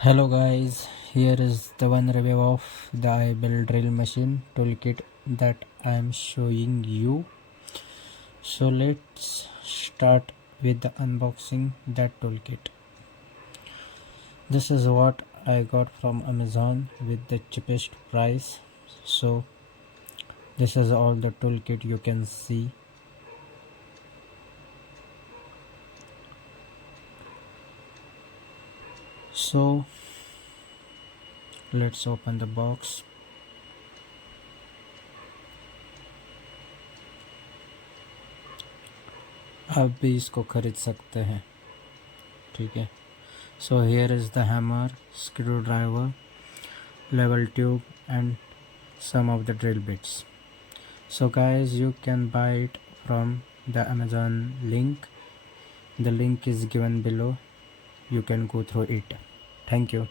Hello guys, here is the one review of the IBELL drill machine toolkit that I am showing you. So let's start with the unboxing that toolkit. This is what I got from Amazon with the cheapest price. So this is all the toolkit you can see. So let's open the box. आप भी इसको खरीद सकते हैं, ठीक है. So here is the hammer, screwdriver, level tube and some of the drill bits. So guys, you can buy it from the Amazon link. The link is given below. You can go through it. Thank you.